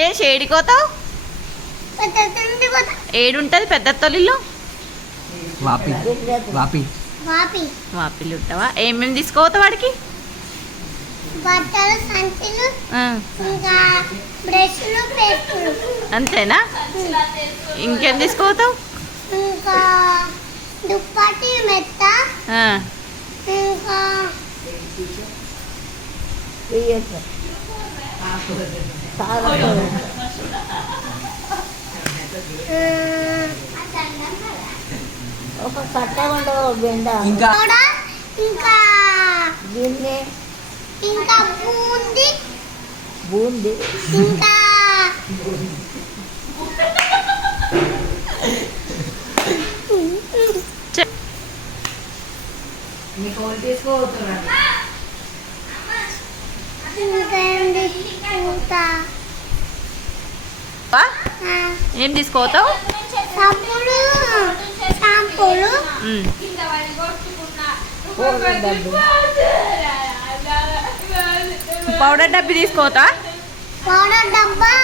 నేను షేడిపోతావు ఏడుంటది పెద్ద తొలిలో వాపిల్లు ఉంటావా ఏమేమి తీసుకోవతావు వాడికి బట్టలు సంచులు ఇంకా బ్రష్లు పేస్టులు అంతేనా ఇంకేం తీసుకోవతావు ఇంకా దుప్పటి మెత్త ఇంకా ఒక కట్ట ఉండవు బెండ ఇంకా ఇంకా గిన్నె ఇంకా బూంది బూంది ఇంకా ఏం తీసుకోవతావు షాంపూలు పౌడర్ డబ్బి తీసుకోవతా పౌడర్ డబ్బా